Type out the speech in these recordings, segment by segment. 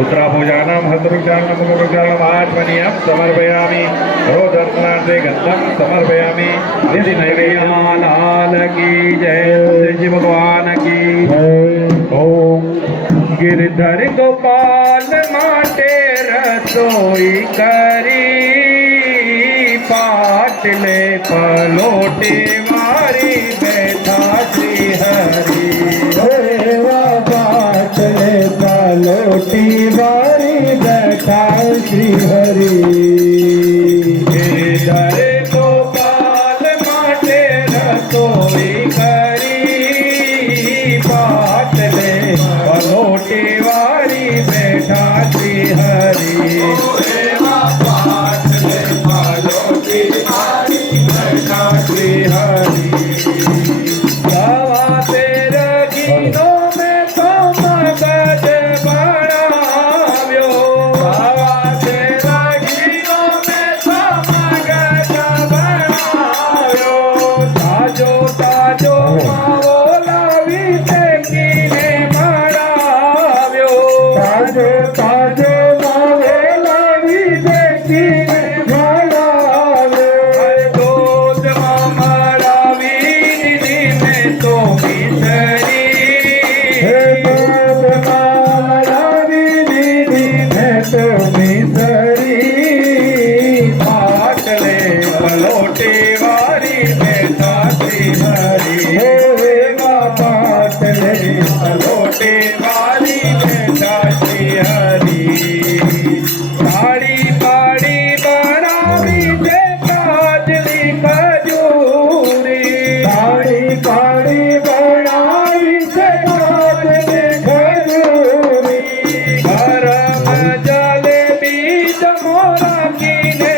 उत्तरापूजानां हस्तवृक्षाणां मुखवृक्षाणाम् आचमनीयं समर्पयामि रोदर्शनार्थे गन्धं समर्पयामि निधि नैवेद्यालाल की जय जी भगवान की ओम गिरधर गोपाल माटे रसोई करी पाटले पलोटे मारी बैठा श्री हरि पाटले पलोटी मारी बैठा श्री हरि गिरधर गोपाल माटे रसोई करी पाटले पलोटे वारी बैठा श्री हरि श्री हरि गवा तेरा गीतों में तो मगज बढ़ाव्यो गवा तेरा गीतों में तो मगज बढ़ाव्यो ताजो ताजो मावो लावी ते कीने बढ़ाव्यो ताजो ताजो मावे लावी ते कीने पलोटे वारी बैठा श्री हरि पाटले पलोटे वारी बैठा श्री हरि साड़ी पाड़ी बनावी जे काजली खजूरी साड़ी पाड़ी बनाई से काजली खजूरी गरम जलेबी जमोरा कीने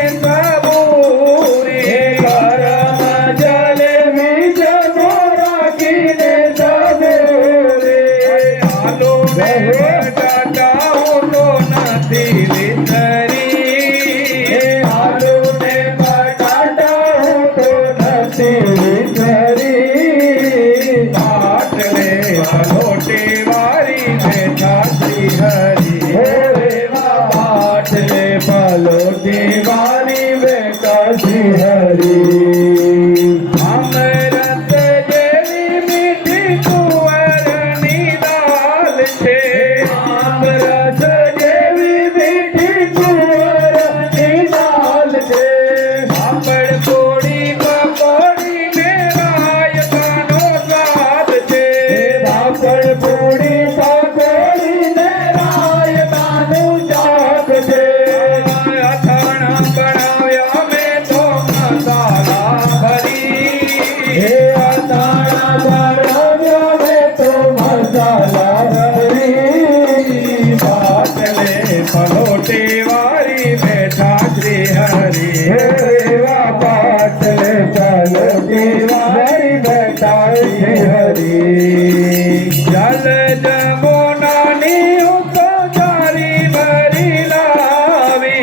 पलोटे वारी बैठा श्री हरि पाटले पलोटी वारी बैठा श्री हरि अमृत जेवी मीठी कुंवरनी दाल छे अमृत जेवी मीठी कुंवरनी दाल छे पापड़ पूड़ी पकोड़ी में रायतानो स्वाद छे पापड़ पूड़ी पकोड़ी में रायतानो स्वाद छे અથાણા બનાવ્યા મેં તો મસાલા ભરી અથાણા બનાવ્યા મેં તો મસાલા ભરી પાટલે પલોટે વારી બેઠા શ્રી હરિ पाटले पलोटी वारी बैठा श्री हरि जल जमुनानी उपचारी भरी लावी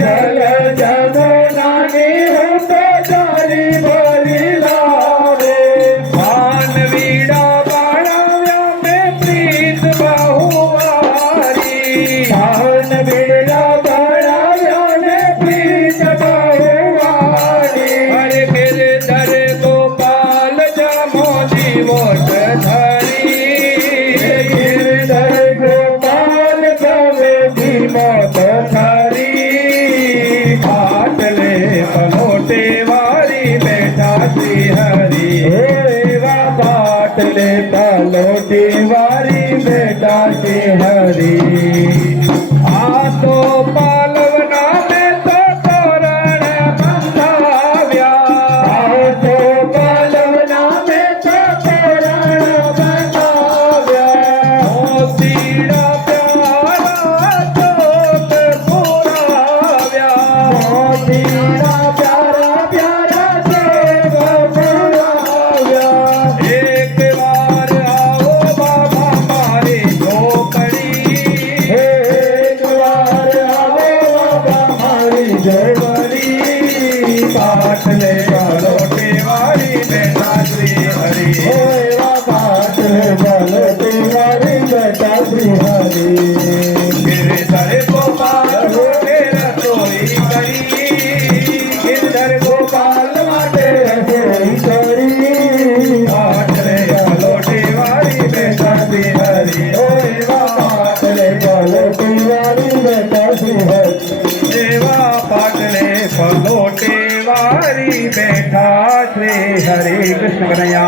जल जमुनानी उपचारी भरी लावे पान वीड़ा बनाव्या में प्रीत बहुवारी पान હર ગોપાલ માટે રસોઈ કરી પાટલે પલોટી વાળી બેઠા શ્રી હરિ ઓ એવા પાટલે પલોટી વાળી બેઠા શ્રી હરિ એવા પાટલે પલોટી વાળી બેઠા શ્રી હરિ કૃષ્ણ કનૈયા